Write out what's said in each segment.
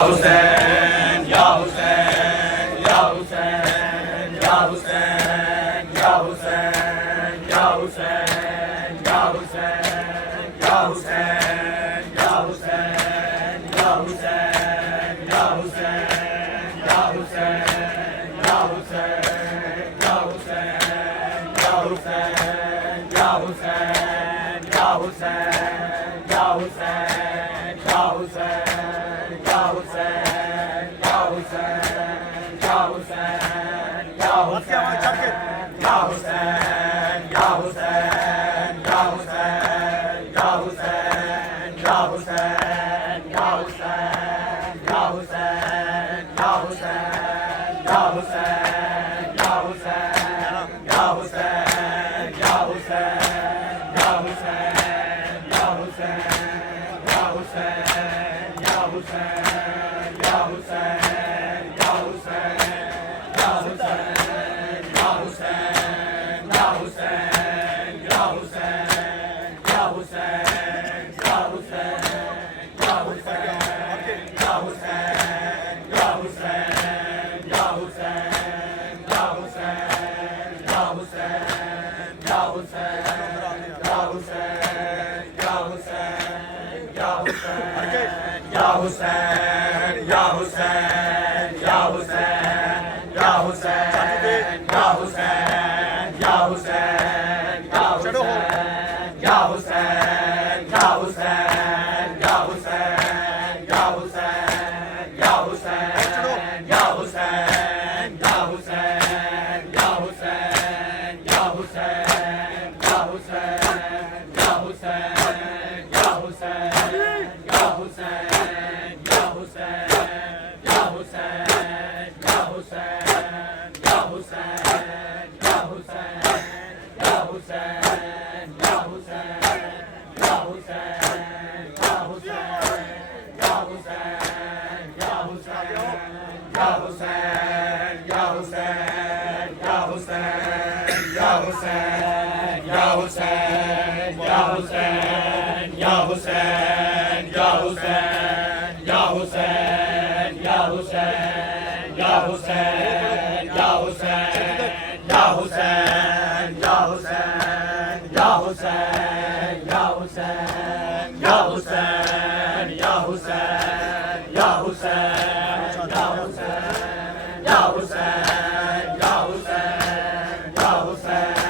Hussein, Ya Hussein, Ya Hussein, Ya Hussein, Ya Hussein, Ya Hussein, Ya Hussein, Ya Hussein, Ya Hussein, Ya Hussein, Ya Hussein, Ya Hussein, Ya Hussein, Ya Hussein, Ya Hussein, Ya Hussein, Ya Hussein, Ya Hussein, Ya Hussein. Ya Hussein, Ya Hussein, Ya Hussein, Ya Hussein, Ya Hussein, Ya Hussein, Ya Hussein, Ya Hussein, Ya Hussein,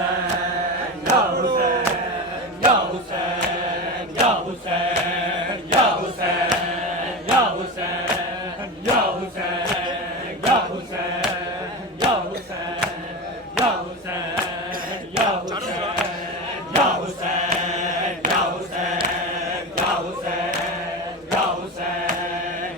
Ya Hussein, Ya Hussein, Ya Hussein, Ya Hussein, Ya Hussein, Ya Hussein, Ya Hussein, Ya Hussein, Ya Hussein, Ya Hussein.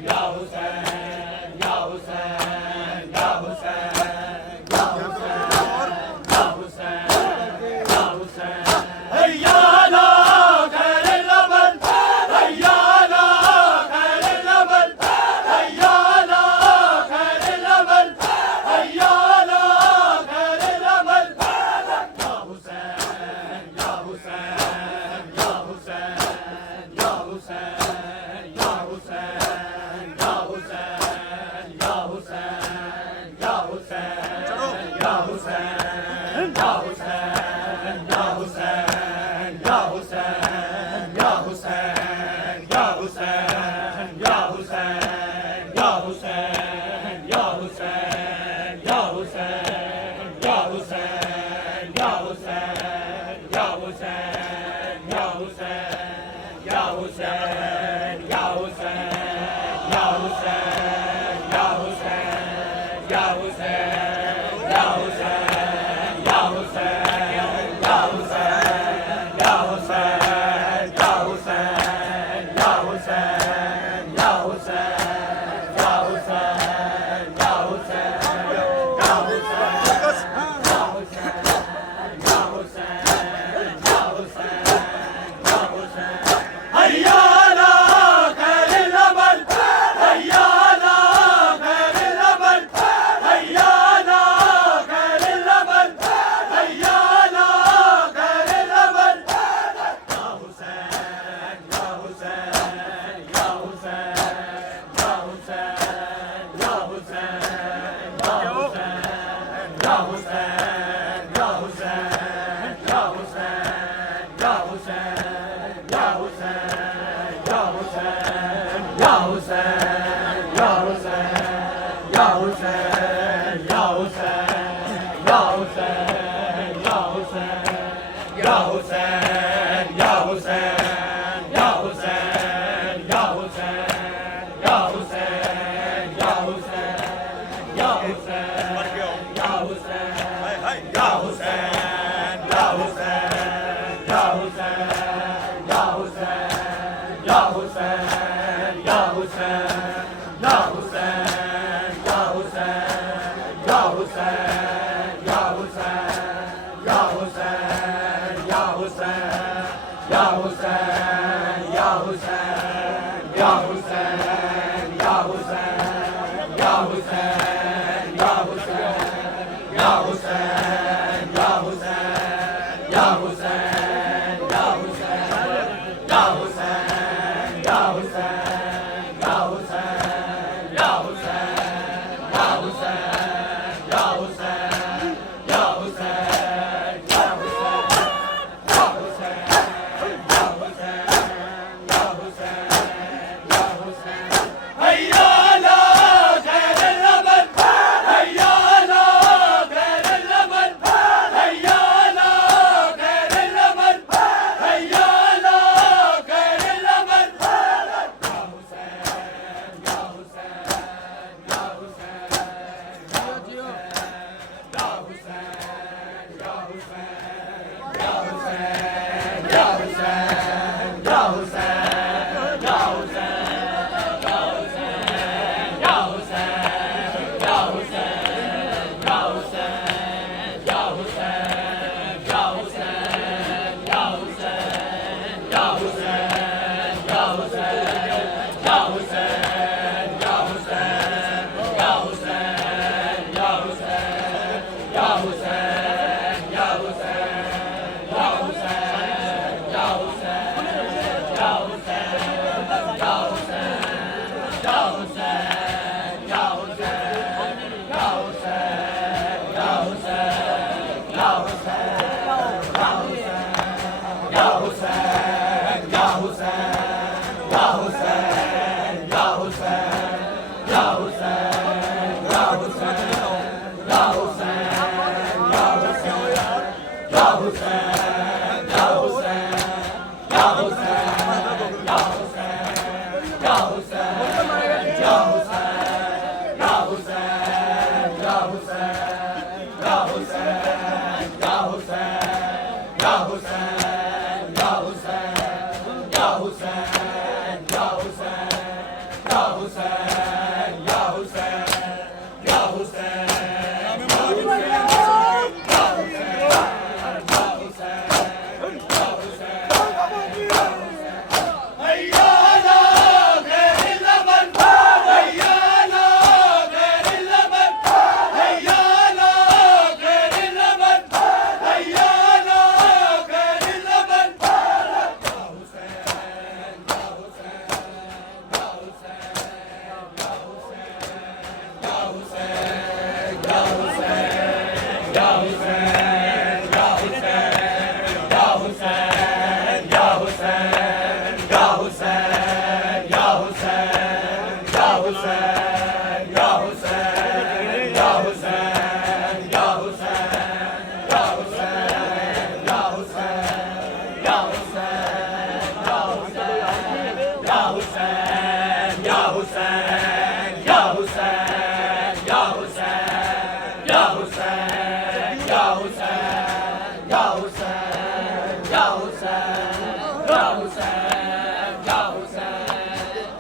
Ya Hüseyin, Ya Hüseyin.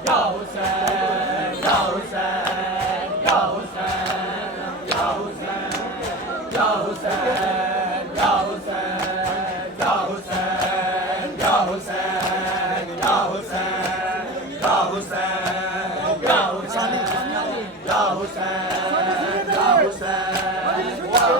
या हुसैन या हुसैन या हुसैन या हुसैन या हुसैन या हुसैन या हुसैन या हुसैन या हुसैन या हुसैन या हुसैन या हुसैन या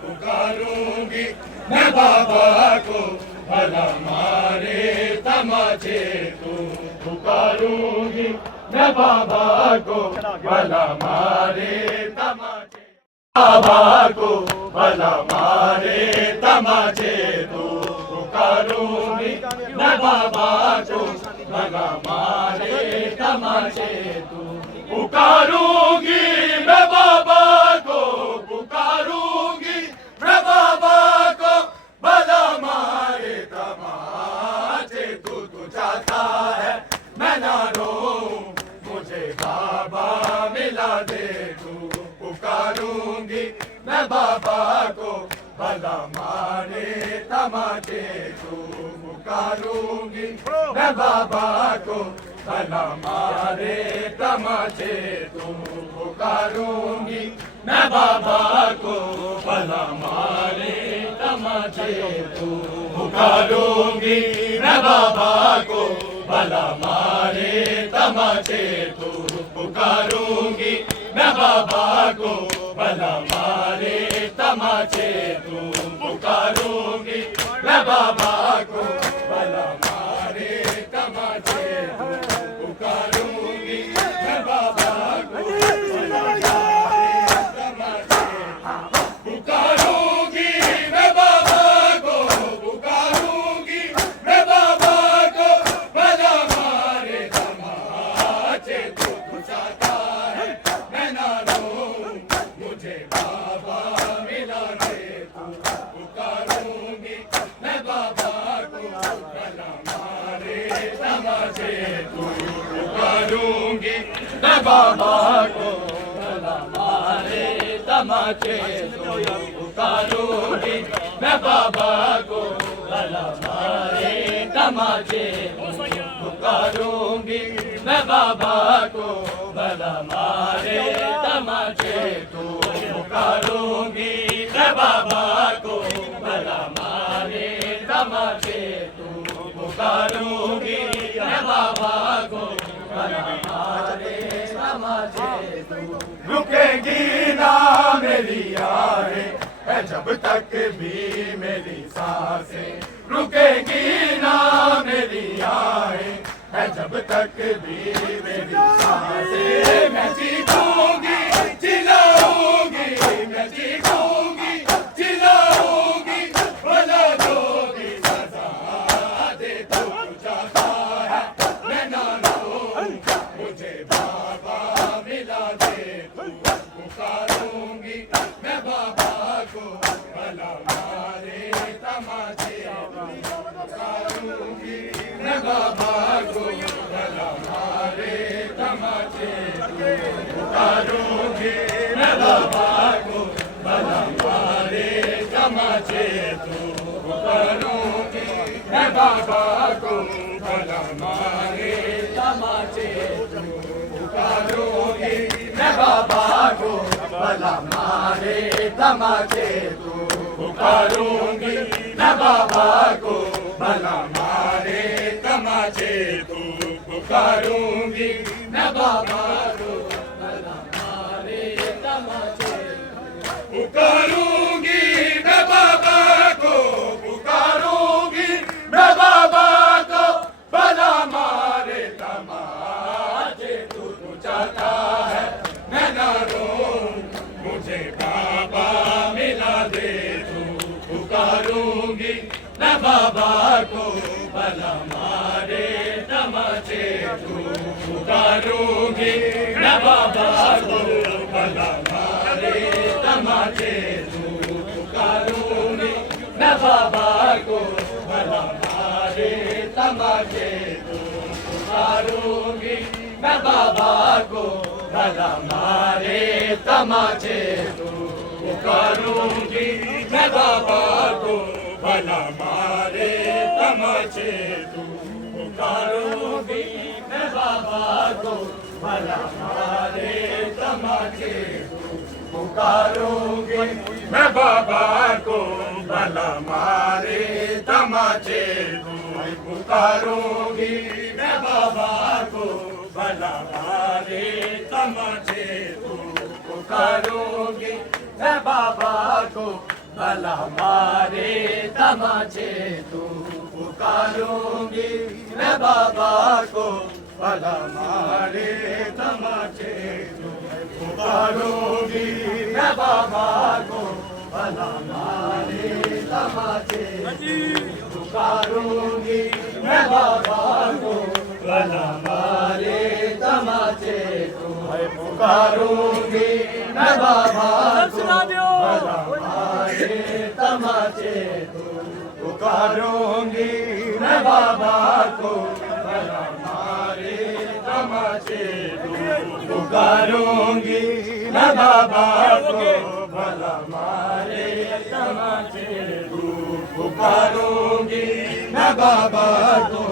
पुकारूंगी मैं बाबा को भला मारे तमाचे तू पुकारूंगी मैं बाबा को भला मारे तमाचे बाबा को भला मारे तमाचे तू पुकारूंगी मैं बाबा को भला मारे तमाचे तू पुकारूंगी मैं बाबा को पुकारूंगी मैं बाबा को भला मारे तमाचे तू चाहता है मैं ना रोऊं मुझे बाबा मिला दे तू पुकारूंगी मैं बाबा को भला मारे तमाचे तू पुकारूंगी मैं बाबा को भला मारे तमाचे तू पुकारूंगी मैं बाबा को भला मारे तमाचे तू पुकारूंगी मैं बाबा को भला मारे तमाचे तू पुकारूंगी मैं बाबा को भला मारे तमाचे तू पुकारूंगी मैं बाबा को भला मारे तमाचे तू पुकारूंगी मैं बाबा को भला मारे तमाचे पुकारूंगी मैं बाबा को पुकारूंगी मैं बाबा को भला मारे तमाचे तू चाहता है मैं ना रोऊं मुझे बाबा मिला दे तू पुकारूंगी मैं बाबा को भला मारे तमाचे तू पुकारूंगी मैं बाबा को भला मारे तमाचे तू पुकारूंगी मैं बाबा को भला मारे तमाचे पुकारूंगी मैं बाबा को भला मारे तमाचे तू पुकारूंगी मैं बाबा को भला मारे तमाचे तू पुकारूंगी मैं बाबा को भला मारे तमाचे तू रुकेगी ना मेरी यारें है जब तक भी मेरी सांसें रुकेगी ना मेरी यारें है जब तक भी मेरी सांसें मैं जीतूंगी जिलाऊंगी मैं जीतूंगी जिलाऊंगी भला दोगी सजा दे तू चाहता है मैं ना रोऊं मुझे बाबा मिला दे तू पुकारूंगी मैं बाबा को भला मारे तमाचे पुकारूंगी मैं बाबा को भला मारे तमाचे पुकारूंगी मैं बाबा को भला मारे तमाचे तू पुकारूंगी मैं बाबा को भला मारे तमाचे तू पुकारूंगी मैं बाबा को भला मारे तमाचे तू पुकारूंगी मैं बाबा को भला मारे तमाचे तू पुकारूंगी मैं बाबा को भला मारे तमाचे पुकारूंगी मैं बाबा को पुकारूंगी मैं बाबा को भला मारे तमाचे तू चाहता है मैं ना रोऊं मुझे बाबा मिला दे तू पुकारूंगी मैं बाबा को भला मारे तमाचे तमाचे तू पुकारूंगी मैं बाबा को भला मारे तमाचे तू पुकारूंगी मैं बाबा को भला मारे तमाचे तू पुकारूंगी मैं बाबा को भला मारे तमाचे तू पुकारूंगी मैं बाबा को भला मारे तमाचे तू पुकारूंगी मैं बाबा को भला मारे तमाचे तू पुकारूंगी मैं बाबा को भला मारे तमाचे तू पुकारूंगी मैं बाबा को भला मारे तमाचे तू पुकारूंगी मैं बाबा को भला मारे तमाचे तू पुकारूंगी मैं बाबा को भला मारे तमाचे तू पुकारूंगी मैं बाबा को भला मारे तमाचे पुकारूंगी मैं बाबा को भला मारे तमाचे तू पुकारूंगी मैं बाबा को भला मारे तमाचे तू पुकारूंगी मैं बाबा को भला मारे तमाचे तू पुकारूंगी मैं बाबा को भला मारे तमाचे तू पुकारूंगी मैं बाबा को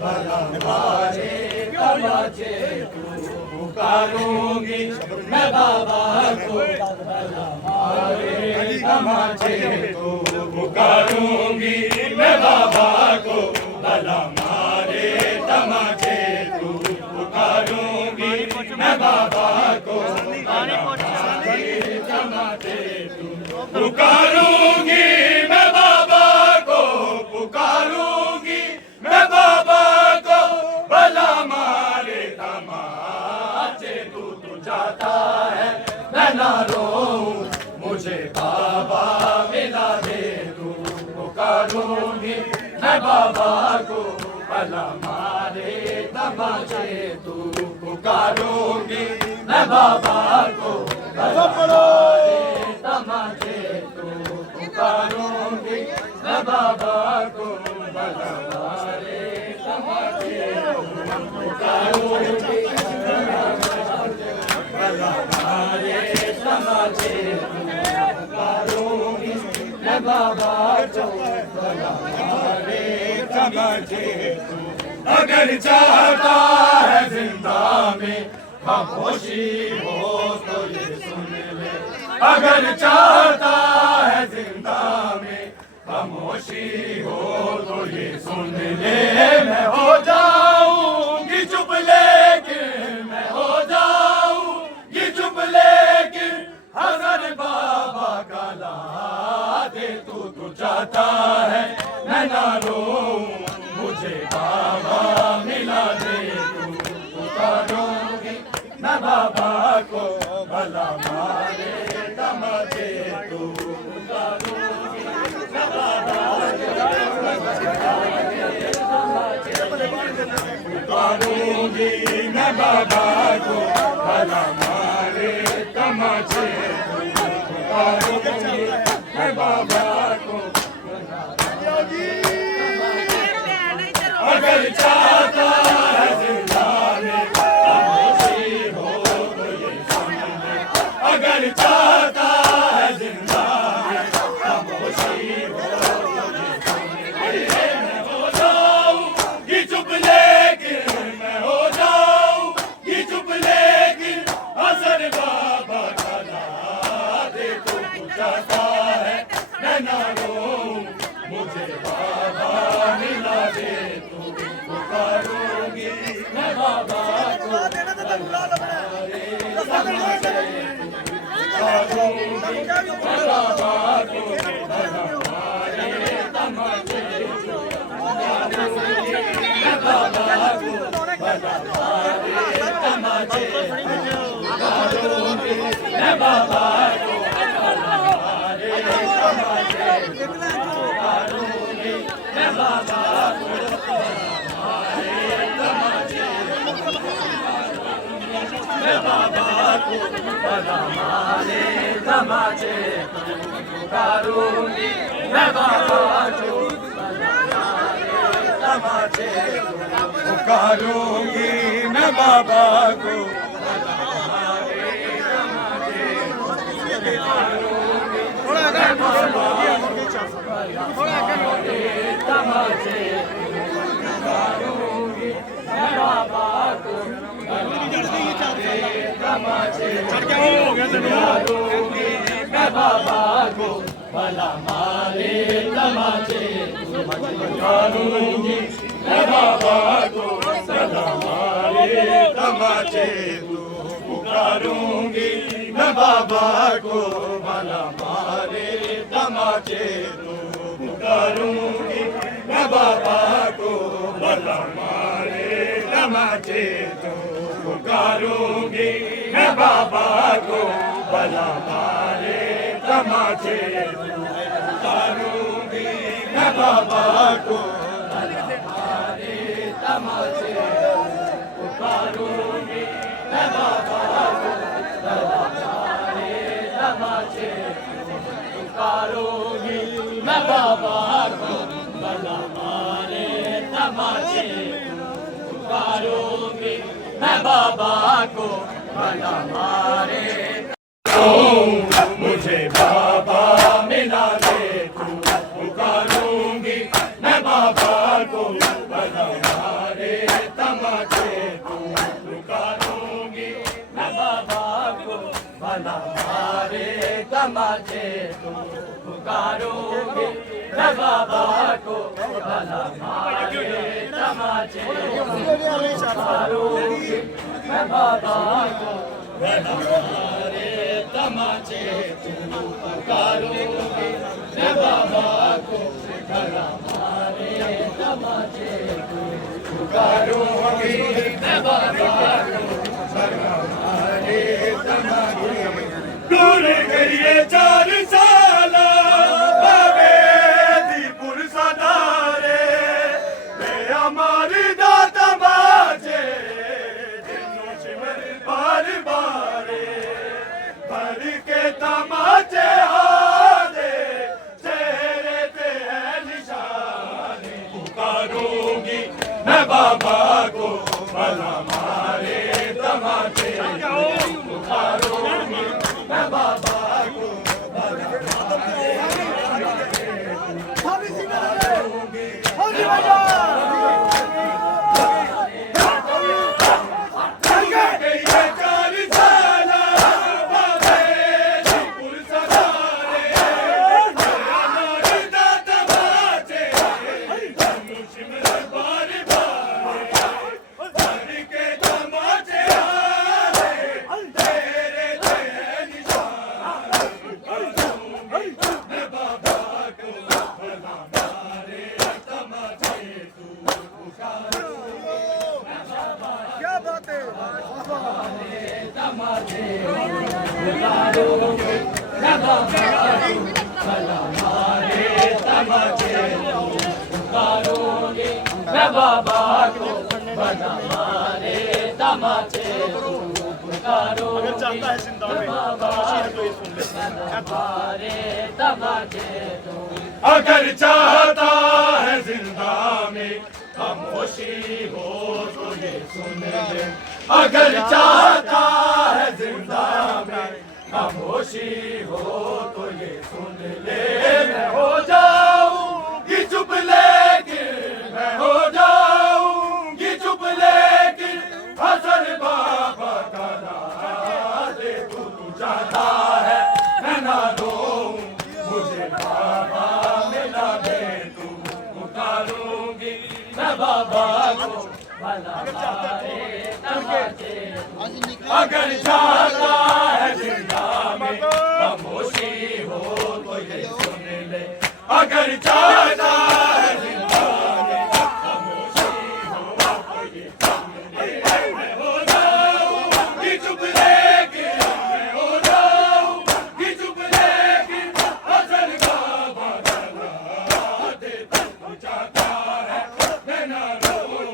भला मारे तमाचे तू पुकारूंगी मैं बाबा को भला मारे तमाचे तू पुकारूंगी मैं बाबा को भला मारे तमाचे तू पुकारूंगी मैं बाबा को भला मारे तमाचे तू पुकारूंगी मैं बाबा को पुकारूंगी मैं बाबा को भला मारे तमाचे तू जाता है मैं ना रोऊं मुझे बाबा मिला दे तू पुकारूंगी मैं बाबा को भला मारे तमाचे तू पुकारूंगी मैं बाबा को भला मारे तमाचे तू पुकारूंगी मैं बाबा को भला मारे तमाचे पुकारूंगी भला मारे तमाचे पुकारूंगी मैं बाबा को भला मारे तमाचे अगर चाहता है जिंदा में खामोशी हो तो ये सुन ले अगर चाहता है जिंदा में खामोशी हो तो ये सुन ले मैं हो जाऊंगी चुप लेकिन मैं हो जाऊंगी चुप लेकिन हज़र बाबा का ला दे तू चाहता है मैं ना रोऊं मुझे बाबा मिला दे तू पुकारूंगी मैं बाबा को भला मारे तमाचे तू पुकारूंगी मैं बाबा को पुकारूंगी मैं बाबा को भला मारे तमाचे पुकारूंगी मैं बाबा को अगर चाहता है जिंदा में खामोशी हो तो ये सुन ले अगर चाहता है जिंदा में खामोशी हो तो ये सुन ले मैं हो जाऊंगी चुप लेकिन मैं हो जाऊंगी चुप लेकिन हज़र बाबा का ला दे तू चाहता है मैं ना रोऊं मुझे बाबा मिला दे तू पुकारूंगी मैं बाबा को पुकारूंगी मैं बाबा को भला मारे तमाचे पुकारूंगी मैं बाबा को भला मारे तमाचे पुकारूंगी मैं बाबा को भला मारे तमाचे पुकारूंगी मैं बाबा को भला मारे तमाचे मैं बाबा को भला मारे तमाचे पुकारूंगी, मैं बाबा को भला मारे तमाचे पुकारूंगी, मैं बाबा को भला मारे तमाचे पुकारूंगी, मैं बाबा तमाचे पुकारूंगी, मैं बाबा को तमाचे पुकारूंगी, मैं बाबा को भला मारे तमाचे पुकारूंगी, मैं बाबा को भला मारे तमाचे पुकारूंगी, मैं बाबा को भला मारे तमाचे पुकारूंगी, मैं बाबा को भला मारे तमाचे पुकारूंगी, मैं बाबा को भला मारे तमाचे पुकारूंगी, मैं बाबा को भला मारे तमाचे पुकारूंगी, मैं बाबा को भला मारे तमाचे पुकारूंगी, मैं बाबा को भला मारे तमाचे पुकारूंगी, मैं बाबा को भला मारे। मुझे बाबा मिला दे तू पुकारूंगी, मैं बाबा को भला मारे तमाचे पुकारूंगी, मैं बाबा को भला मारे तमाचे पुकारूंगी, मैं बाबा को भला मारे तमाचे पुकारूंगी, मैं बाबा को भला मारे तमाचे पुकारूंगी, मैं बाबा को भला मारे तमाचे पुकारूंगी, मैं बाबा को भला मारे तमाचे। दूर करिए 4 साल बाबे दीपुर सदारे हमारी दाता बाजे दिनों चिमर बार बारे भर के तमाचे आदे चेहरे पे है निशानी पुकारूंगी, मैं बाबा को भला मारे तमाचे पुकारूंगी, मैं बाबा को भला मारे मैं बाबा को भला मारे तमाचे पुकारूंगी, अगर चाहता है जिंदा में खामोशी हो तो ये सुन ले, अगर चाहता है जिंदा में खामोशी हो तो ये सुन ले, मैं हो जाऊंगी चुप लेकिन मैं हो जाऊंगी चुप लेकिन हसन बाबा का दे तू चाहता है मैं ना रोऊं, मुझे बाबा मिला दे तू पुकारूंगी, मैं बाबा को भला मारे तमाचे। अगर चाहता है जिंदा में खामोशी हो तो ये सुन ले, अगर चाहता है जिंदा में खामोशी हो तो ये सुन ले, मैं हो जाऊंगी चुप लेकिन मैं हो जाऊंगी चुप लेकिन हसन बाबा भला दे तू चाहता है मैं ना रोऊं,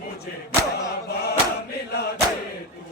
मुझे बाबा मिला दे तू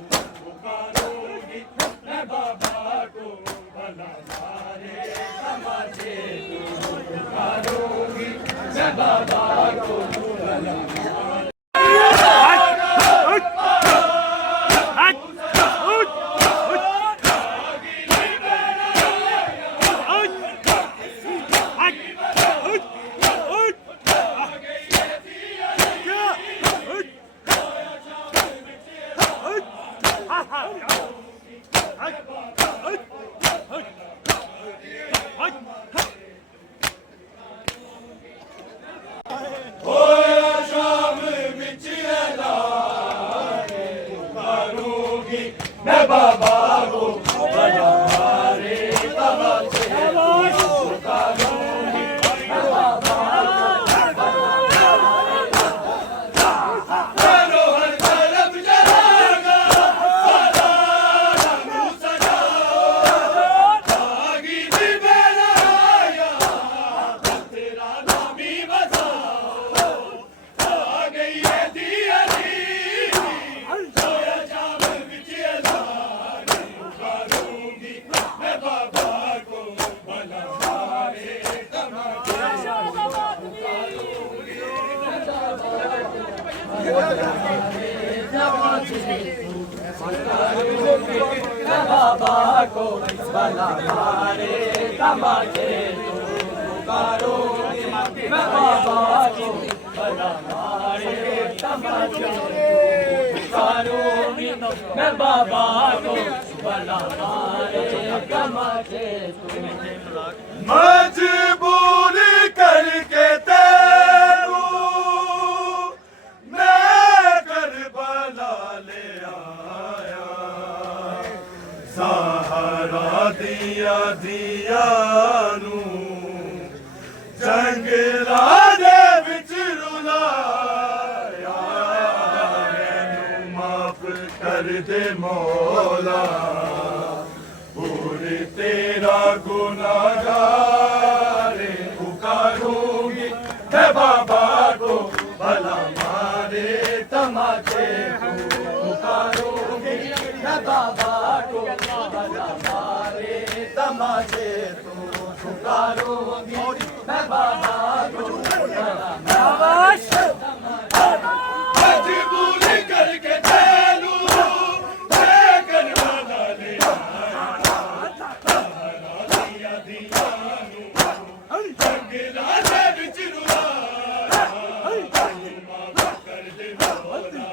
होया शाम विच ऐलान पुकारूंगी मैं बाबा को भला मारे तमाचे पुकारूंगी मैं बाबा को हर तरफ जलागा सारा रंग सजाओ आगी दी बेलाया तेरा नामी बजाओ आ गई है दिया दी सोया शाम विच ऐलान पुकारूंगी मैं बाबा को भला मारे तमाचे मैं बाबा को भला मारे तमाचे पुकारूंगी मैं बाबा को भला मारे तमाचे पुकारूंगी मैं बाबा को भला मारे तमाचे मजबूर करके तेरू मैं करबला ले आया सहारा दिया दिया नू जंगला दे विच रुलाया मैनू माफ कर दे मौला पूरे तेरा गुनाहगार पुकारूंगी मैं बाबा को भला मारे तमाचे पुकारूंगी मैं बाबा को भला मारे तमाचे पुकारूंगी मैं बाबा को भला मारे मजबूर करके चलू मैं करबला ले आया दिया नू जंगला दे विच रुलाया माफ कर दे मौला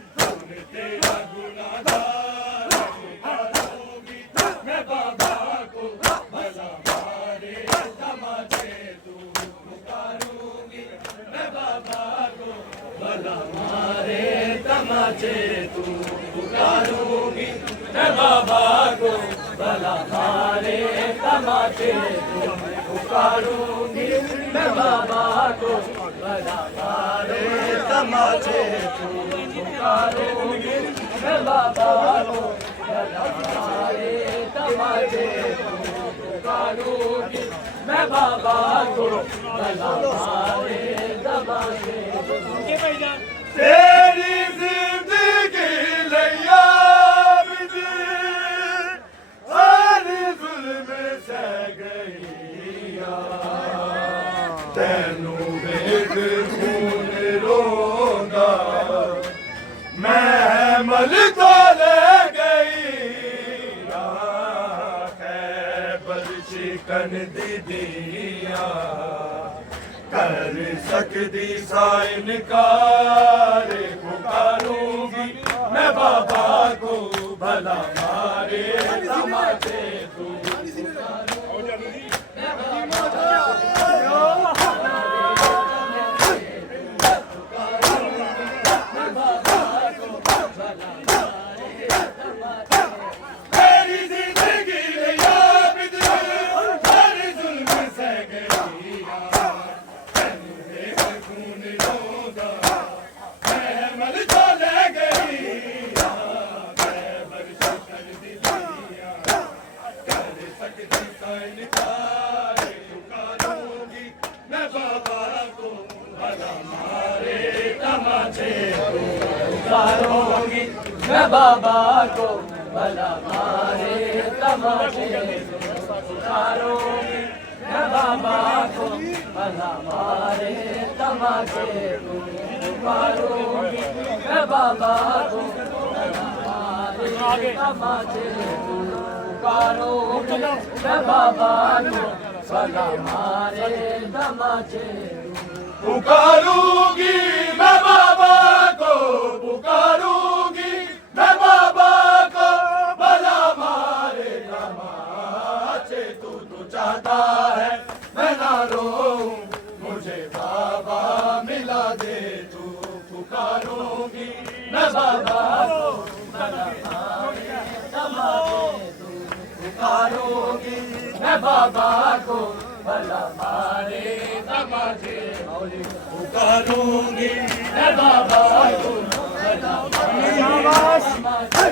तूने तेरा गुनाहगार पुकारूंगी मैं बाबा को भला मारे तमाचे तू पुकारूंगी मैं बाबा को भला मारे तमाचे तू पुकारूंगी मैं बाबा को भला मारे तमाचे तू पुकारूंगी मैं बाबा को भला मारे तमाचे तू पुकारूंगी मैं बाबा को भला मारे तमाचे तू पुकारूंगी मैं बाबा को भला मारे तमाचे तेरी जिंदगी लैया हर जुल्म सह गईया तैनू वेख खून रोंदा मैं मल तो ले गई खैबर चिकन दीदिया कर सकदी सा इनकार पुकारूंगी मैं बाबा को भला मारे तमाचे तू मेरी जिंदगी याद हर जुल्म सह गईया तैनू देख खून रोंदा मैं मल तो ले गईया खैबर चिकन दीदिया कर सकदी सा इनकार पुकारूंगी मैं बाबा को भला मारे तमाचे पुकारूंगी मैं बाबा को भला मारे तमाचे पुकारूंगी मैं बाबा को भला मारे तमाचे पुकारूंगी मैं बाबा को भला मारे तमाचे पुकारूंगी मैं बाबा को भला मारे तमाचे पुकारूंगी मैं बाबा को पुकारूंगी मैं बाबा को भला पुकारूंगी मैं बाबा को भला मारे तमाचे पुकारूंगी मैं बाबा को भला मारे तमाचे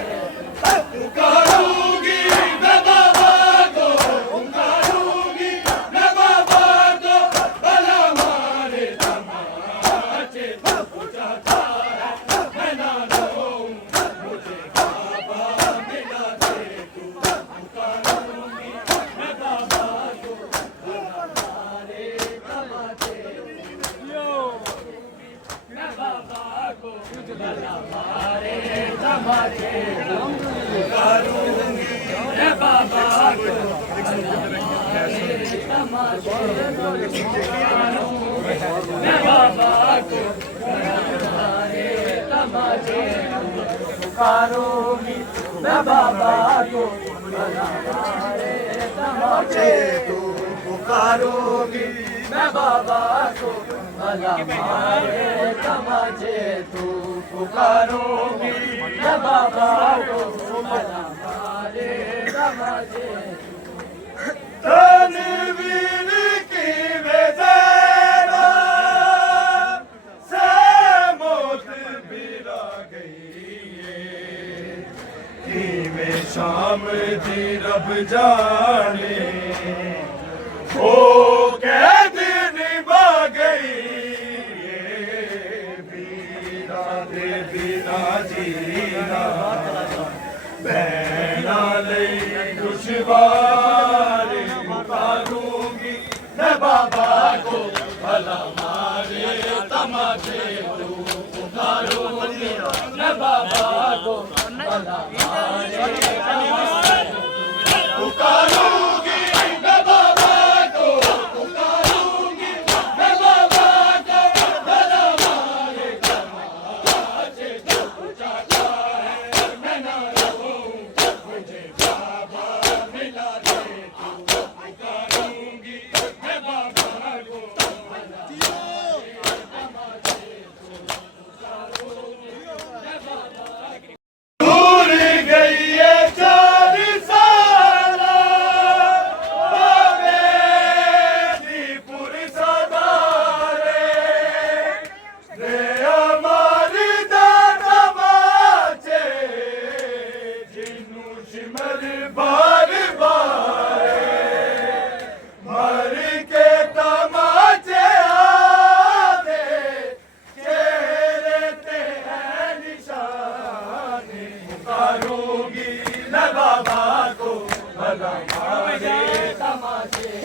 पुकारूंगी मैं बाबा को पुकारूंगी मैं बाबा को भला मारे तमाचे पूछता है मैं ना रोऊं मुझे बाबा मिला दे तू पुकारूंगी मैं बाबा को भला मारे तमाचे मैं बाबा को भला मारे तमाचे पुकारूंगी मैं बाबा को मैं बाबा को मारे तमाचे पुकारूंगी मैं बाबा को मारे तमाचे तू पुकारूंगी मैं बाबा को भला मारे तमाचे तू पुकारूंगी मैं बाबा को भला मारे तमाचे तनवीर की बेज़ैरा से मौत बिरा गई कि वे शाम थी रब जाने ओ कैद निभा गई बीरा दे बिना जीना बहना लई दुश्वार पुकारूंगी मैं बाबा को भला मारे तमाचे तू पुकारूंगी मैं बाबा को भला मारे तमाचे पुकारूंगी मैं बाबा को पुकारूंगी मैं बाबा को भला मारे तमाचे तू पूछता है मैं ना रोऊं मुझे बाबा मिला दे तू पुकारूंगी मैं बाबा को भला मारे तमाचे पुकारूंगी मैं बाबा को दूर गई है 4 साल बाबेदीपुर सदारे रे हमारी दादा माचे जिन्नू सिमर बार बारे मर के तमाचे आदे चेहरे ते है निशान पुकारूंगी मैं बाबा को भला मारे तमाचे